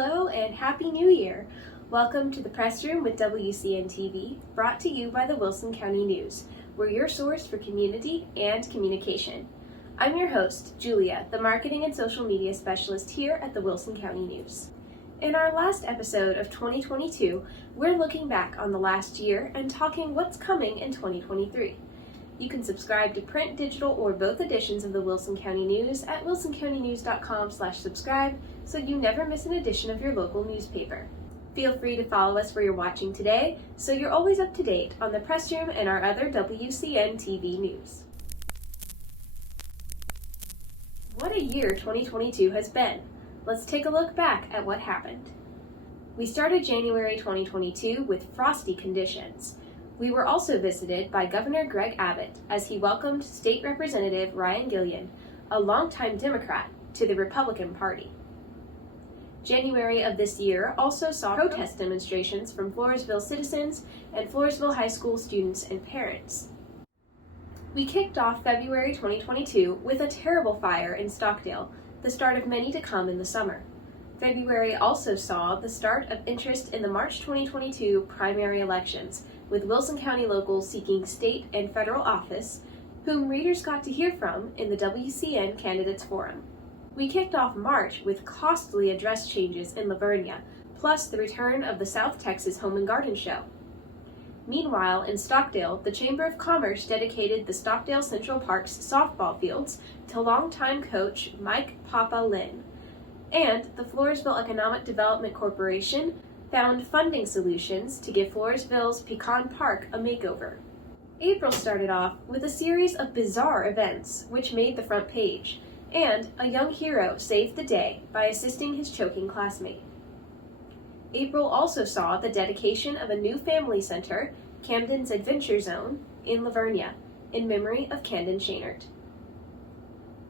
Hello and Happy New Year! Welcome to the Press Room with WCN-TV, brought to you by the Wilson County News. We're your source for community and communication. I'm your host, Julia, the Marketing and Social Media Specialist here at the Wilson County News. In our last episode of 2022, we're looking back on the last year and talking what's coming in 2023. You can subscribe to print, digital, or both editions of the Wilson County News at wilsoncountynews.com/subscribe so you never miss an edition of your local newspaper. Feel free to follow us where you're watching today so you're always up to date on the Press Room and our other WCN-TV news. What a year 2022 has been. Let's take a look back at what happened. We started January 2022 with frosty conditions. We were also visited by Governor Greg Abbott as he welcomed State Representative Ryan Gillian, a longtime Democrat, to the Republican Party. January of this year also saw protest demonstrations from Floresville citizens and Floresville High School students and parents. We kicked off February 2022 with a terrible fire in Stockdale, the start of many to come in the summer. February also saw the start of interest in the March 2022 primary elections, with Wilson County locals seeking state and federal office, whom readers got to hear from in the WCN Candidates Forum. We kicked off March with costly address changes in Lavernia, plus the return of the South Texas Home and Garden Show. Meanwhile, in Stockdale, the Chamber of Commerce dedicated the Stockdale Central Park's softball fields to longtime coach Mike Papa Lynn, and the Floresville Economic Development Corporation found funding solutions to give Floresville's Pecan Park a makeover. April started off with a series of bizarre events which made the front page, and a young hero saved the day by assisting his choking classmate. April also saw the dedication of a new family center, Camden's Adventure Zone, in Lavernia, in memory of Camden Shaynert.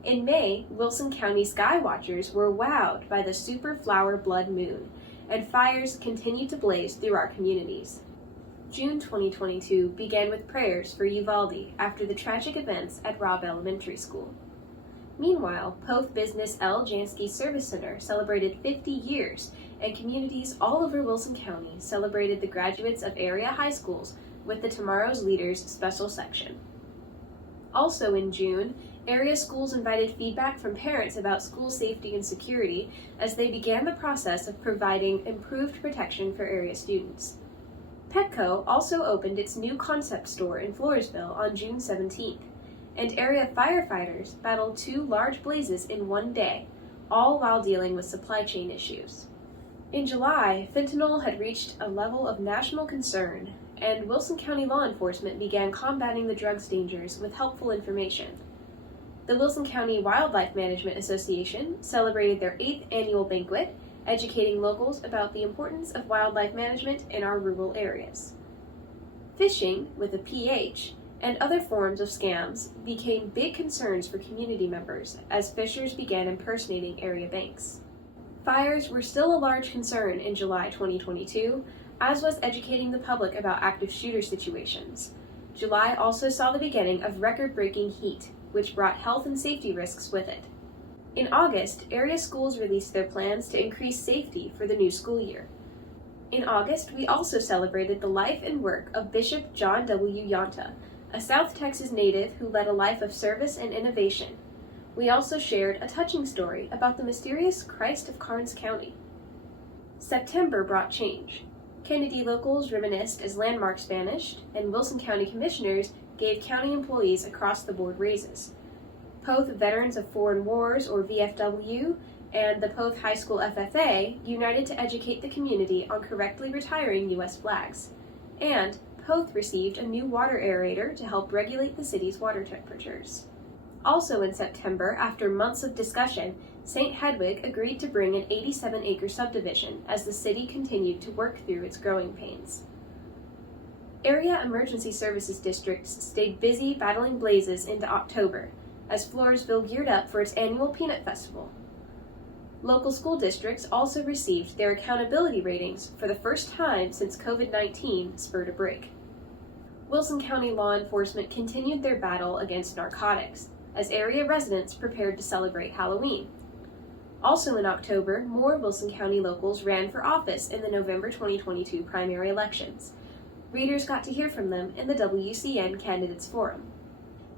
In May, Wilson County sky watchers were wowed by the super flower blood moon, and fires continued to blaze through our communities. June 2022 began with prayers for Uvalde after the tragic events at Robb Elementary School. Meanwhile, Poth Business L. Jansky Service Center celebrated 50 years, and communities all over Wilson County celebrated the graduates of area high schools with the Tomorrow's Leaders special section. Also in June, area schools invited feedback from parents about school safety and security as they began the process of providing improved protection for area students. Petco also opened its new concept store in Floresville on June 17th, and area firefighters battled 2 large blazes in one day, all while dealing with supply chain issues. In July, fentanyl had reached a level of national concern, and Wilson County law enforcement began combating the drug's dangers with helpful information. The Wilson County Wildlife Management Association celebrated their 8th annual banquet, educating locals about the importance of wildlife management in our rural areas. Fishing, with a PH, and other forms of scams became big concerns for community members as fishers began impersonating area banks. Fires were still a large concern in July 2022, as was educating the public about active shooter situations. July also saw the beginning of record-breaking heat, which brought health and safety risks with it. In August, area schools released their plans to increase safety for the new school year. In August, we also celebrated the life and work of Bishop John W. Yonta, a South Texas native who led a life of service and innovation. We also shared a touching story about the mysterious Christ of Karnes County. September brought change. Kennedy locals reminisced as landmarks vanished, and Wilson County commissioners gave county employees across-the-board raises. Poth Veterans of Foreign Wars, or VFW, and the Poth High School FFA united to educate the community on correctly retiring U.S. flags. And Poth received a new water aerator to help regulate the city's water temperatures. Also in September, after months of discussion, St. Hedwig agreed to bring an 87-acre subdivision as the city continued to work through its growing pains. Area emergency services districts stayed busy battling blazes into October, as Floresville geared up for its annual Peanut Festival. Local school districts also received their accountability ratings for the first time since COVID-19 spurred a break. Wilson County law enforcement continued their battle against narcotics, as area residents prepared to celebrate Halloween. Also in October, more Wilson County locals ran for office in the November 2022 primary elections. Readers got to hear from them in the WCN Candidates Forum.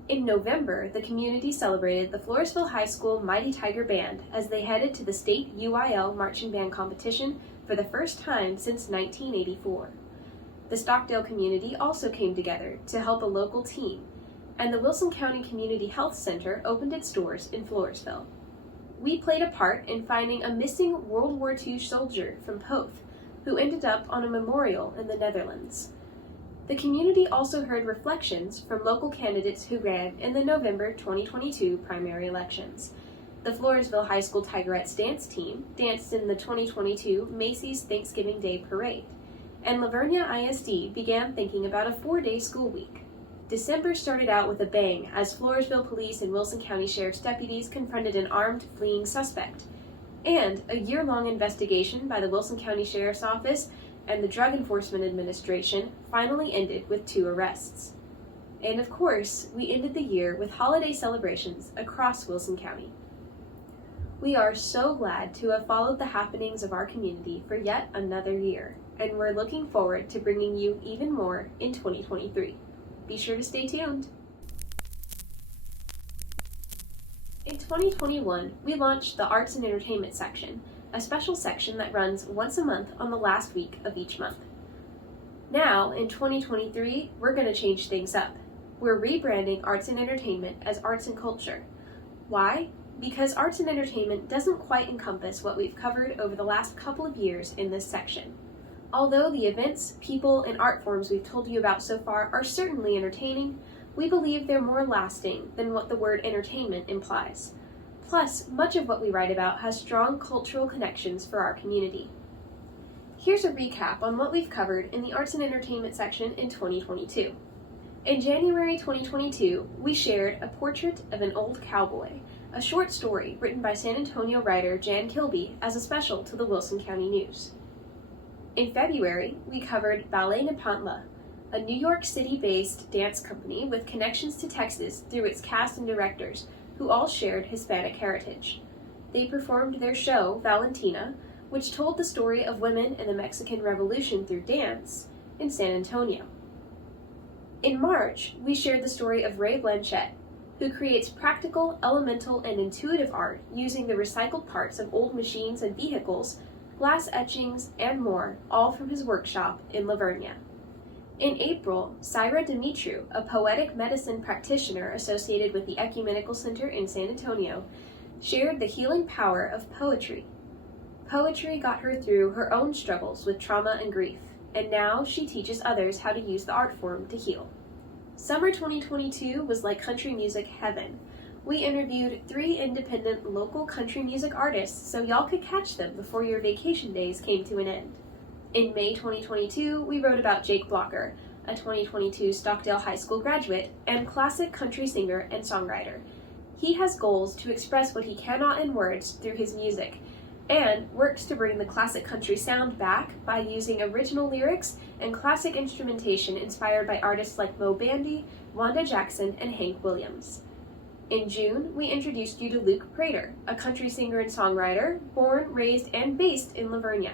In November, the community celebrated the Floresville High School Mighty Tiger Band as they headed to the state UIL marching band competition for the first time since 1984. The Stockdale community also came together to help a local team, and the Wilson County Community Health Center opened its doors in Floresville. We played a part in finding a missing World War II soldier from Poth, who ended up on a memorial in the Netherlands. The community also heard reflections from local candidates who ran in the November 2022 primary elections. The Floresville High School Tigerettes dance team danced in the 2022 Macy's Thanksgiving Day Parade, and Lavernia ISD began thinking about a 4-day school week. December started out with a bang as Floresville Police and Wilson County Sheriff's deputies confronted an armed, fleeing suspect. And a year-long investigation by the Wilson County Sheriff's Office and the Drug Enforcement Administration finally ended with 2 arrests. And of course, we ended the year with holiday celebrations across Wilson County. We are so glad to have followed the happenings of our community for yet another year, and we're looking forward to bringing you even more in 2023. Be sure to stay tuned. In 2021, we launched the Arts and Entertainment section, a special section that runs once a month on the last week of each month. Now, in 2023, we're going to change things up. We're rebranding Arts and Entertainment as Arts and Culture. Why? Because Arts and Entertainment doesn't quite encompass what we've covered over the last couple of years in this section. Although the events, people, and art forms we've told you about so far are certainly entertaining, we believe they're more lasting than what the word entertainment implies. Plus, much of what we write about has strong cultural connections for our community. Here's a recap on what we've covered in the Arts and Entertainment section in 2022. In January 2022, we shared A Portrait of an Old Cowboy, a short story written by San Antonio writer Jan Kilby as a special to the Wilson County News. In February, we covered Ballet Nepantla, a New York City-based dance company with connections to Texas through its cast and directors, who all shared Hispanic heritage. They performed their show, Valentina, which told the story of women in the Mexican Revolution through dance, in San Antonio. In March, we shared the story of Ray Blanchette, who creates practical, elemental, and intuitive art using the recycled parts of old machines and vehicles, glass etchings, and more, all from his workshop in Lavernia. In April, Syra Dimitru, a poetic medicine practitioner associated with the Ecumenical Center in San Antonio, shared the healing power of poetry. Poetry got her through her own struggles with trauma and grief, and now she teaches others how to use the art form to heal. Summer 2022 was like country music heaven. We interviewed 3 independent local country music artists so y'all could catch them before your vacation days came to an end. In May 2022, we wrote about Jake Blocker, a 2022 Stockdale High School graduate and classic country singer and songwriter. He has goals to express what he cannot in words through his music, and works to bring the classic country sound back by using original lyrics and classic instrumentation inspired by artists like Mo Bandy, Wanda Jackson, and Hank Williams. In June, we introduced you to Luke Prater, a country singer and songwriter, born, raised, and based in Lavernia.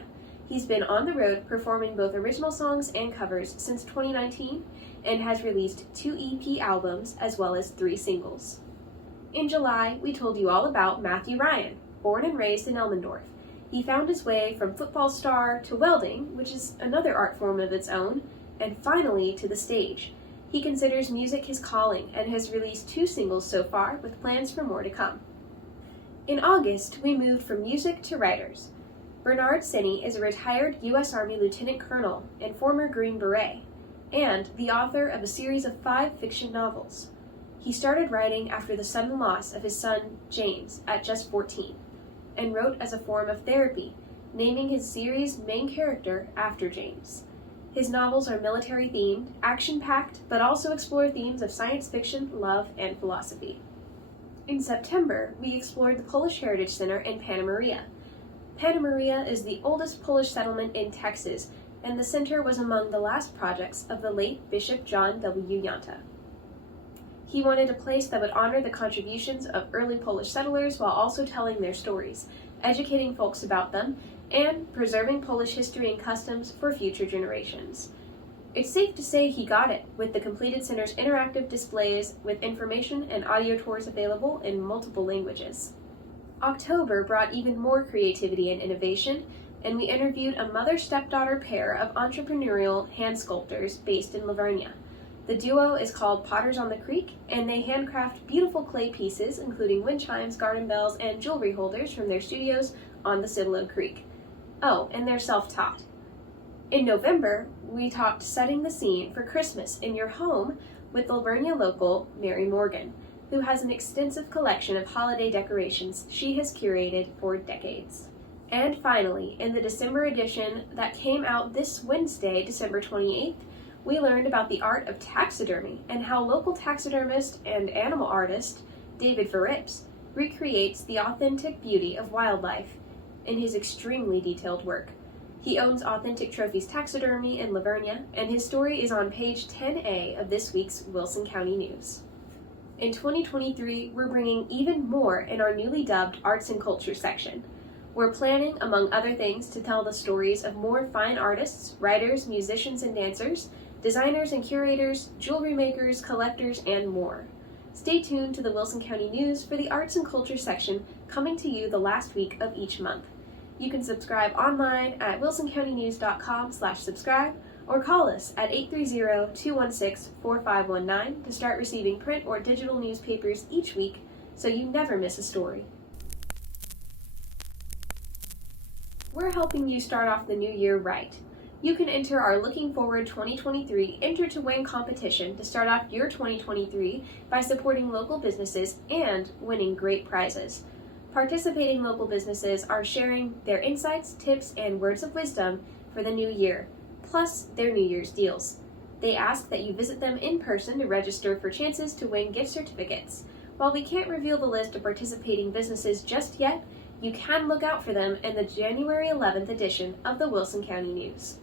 He's been on the road performing both original songs and covers since 2019 and has released 2 EP albums as well as 3 singles. In July, we told you all about Matthew Ryan, born and raised in Elmendorf. He found his way from football star to welding, which is another art form of its own, and finally to the stage. He considers music his calling and has released 2 singles so far with plans for more to come. In August, we moved from music to writers. Bernard Senni is a retired U.S. Army Lieutenant Colonel and former Green Beret, and the author of a series of 5 fiction novels. He started writing after the sudden loss of his son, James, at just 14, and wrote as a form of therapy, naming his series' main character after James. His novels are military-themed, action-packed, but also explore themes of science fiction, love, and philosophy. In September, we explored the Polish Heritage Center in Panna Maria. Panna Maria is the oldest Polish settlement in Texas, and the center was among the last projects of the late Bishop John W. Yanta. He wanted a place that would honor the contributions of early Polish settlers while also telling their stories, educating folks about them, and preserving Polish history and customs for future generations. It's safe to say he got it, with the completed center's interactive displays with information and audio tours available in multiple languages. October brought even more creativity and innovation, and we interviewed a mother-stepdaughter pair of entrepreneurial hand sculptors based in Livonia. The duo is called Potters on the Creek, and they handcraft beautiful clay pieces, including wind chimes, garden bells, and jewelry holders from their studios on the Cibolo Creek. Oh, and they're self-taught. In November, we talked setting the scene for Christmas in your home with Livonia local Mary Morgan, who has an extensive collection of holiday decorations she has curated for decades. And finally, in the December edition that came out this Wednesday, December 28th, we learned about the art of taxidermy and how local taxidermist and animal artist David Verrips recreates the authentic beauty of wildlife in his extremely detailed work. He owns Authentic Trophies Taxidermy in Livonia, and his story is on page 10A of this week's Wilson County News. In 2023, we're bringing even more in our newly dubbed Arts and Culture section. We're planning, among other things, to tell the stories of more fine artists, writers, musicians and dancers, designers and curators, jewelry makers, collectors, and more. Stay tuned to the Wilson County News for the Arts and Culture section coming to you the last week of each month. You can subscribe online at wilsoncountynews.com/subscribe or call us at 830-216-4519 to start receiving print or digital newspapers each week so you never miss a story. We're helping you start off the new year right. You can enter our Looking Forward 2023 Enter to Win competition to start off your 2023 by supporting local businesses and winning great prizes. Participating local businesses are sharing their insights, tips, and words of wisdom for the new year, plus their New Year's deals. They ask that you visit them in person to register for chances to win gift certificates. While we can't reveal the list of participating businesses just yet, you can look out for them in the January 11th edition of the Wilson County News.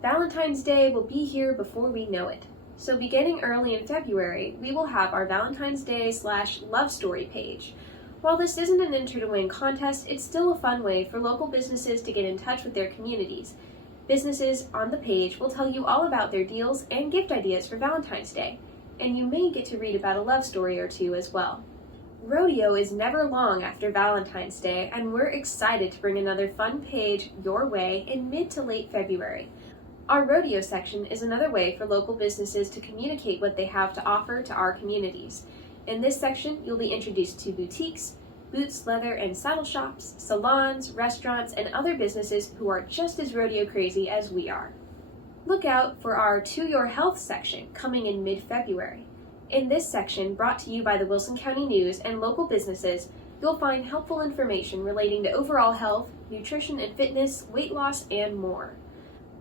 Valentine's Day will be here before we know it. So beginning early in February, we will have our Valentine's Day/love story page. While this isn't an Enter to Win contest, it's still a fun way for local businesses to get in touch with their communities. Businesses on the page will tell you all about their deals and gift ideas for Valentine's Day, and you may get to read about a love story or two as well. Rodeo is never long after Valentine's Day, and we're excited to bring another fun page your way in mid to late February. Our rodeo section is another way for local businesses to communicate what they have to offer to our communities. In this section, you'll be introduced to boutiques, boots, leather, and saddle shops, salons, restaurants, and other businesses who are just as rodeo crazy as we are. Look out for our To Your Health section coming in mid-February. In this section, brought to you by the Wilson County News and local businesses, you'll find helpful information relating to overall health, nutrition and fitness, weight loss, and more.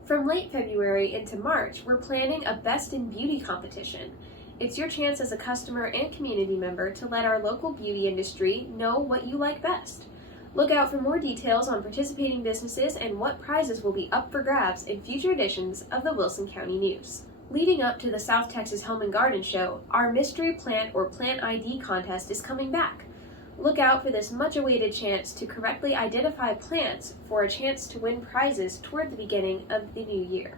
From late February into March, we're planning a Best in Beauty competition. It's your chance as a customer and community member to let our local beauty industry know what you like best. Look out for more details on participating businesses and what prizes will be up for grabs in future editions of the Wilson County News. Leading up to the South Texas Home and Garden Show, our Mystery Plant or Plant ID contest is coming back. Look out for this much-awaited chance to correctly identify plants for a chance to win prizes toward the beginning of the new year.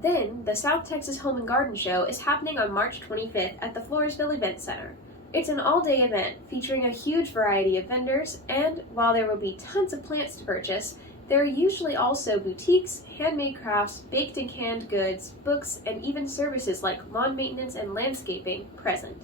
Then, the South Texas Home and Garden Show is happening on March 25th at the Floresville Event Center. It's an all-day event featuring a huge variety of vendors, and while there will be tons of plants to purchase, there are usually also boutiques, handmade crafts, baked and canned goods, books, and even services like lawn maintenance and landscaping present.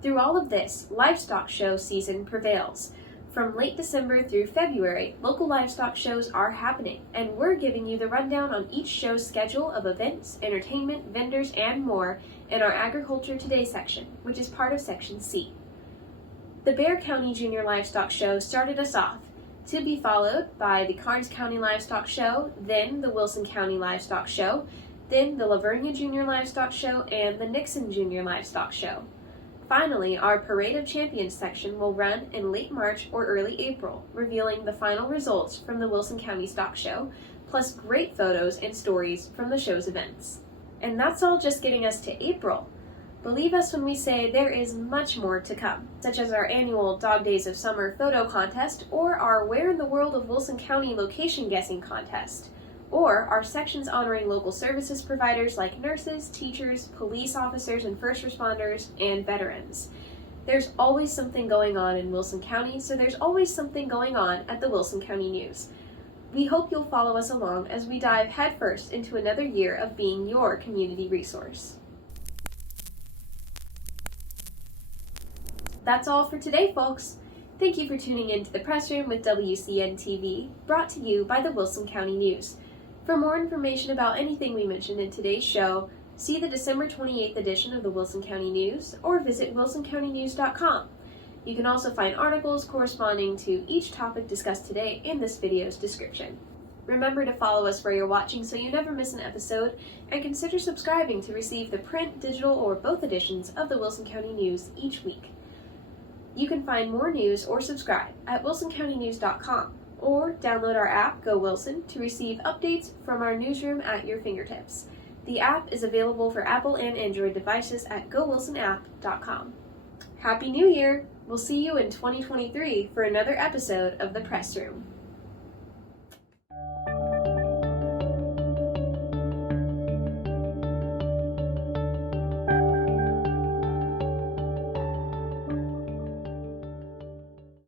Through all of this, livestock show season prevails. From late December through February, local livestock shows are happening, and we're giving you the rundown on each show's schedule of events, entertainment, vendors, and more in our Agriculture Today section, which is part of Section C. The Bexar County Junior Livestock Show started us off, to be followed by the Karnes County Livestock Show, then the Wilson County Livestock Show, then the Livonia Junior Livestock Show, and the Nixon Junior Livestock Show. Finally, our Parade of Champions section will run in late March or early April, revealing the final results from the Wilson County Stock Show, plus great photos and stories from the show's events. And that's all just getting us to April. Believe us when we say there is much more to come, such as our annual Dog Days of Summer photo contest, or our Where in the World of Wilson County location guessing contest, or our sections honoring local services providers like nurses, teachers, police officers and first responders, and veterans. There's always something going on in Wilson County, so there's always something going on at the Wilson County News. We hope you'll follow us along as we dive headfirst into another year of being your community resource. That's all for today, folks. Thank you for tuning in to the Press Room with WCN-TV, brought to you by the Wilson County News. For more information about anything we mentioned in today's show, see the December 28th edition of the Wilson County News or visit wilsoncountynews.com. You can also find articles corresponding to each topic discussed today in this video's description. Remember to follow us where you're watching so you never miss an episode, and consider subscribing to receive the print, digital, or both editions of the Wilson County News each week. You can find more news or subscribe at wilsoncountynews.com, or download our app, Go Wilson, to receive updates from our newsroom at your fingertips. The app is available for Apple and Android devices at gowilsonapp.com. Happy New Year! We'll see you in 2023 for another episode of The Press Room.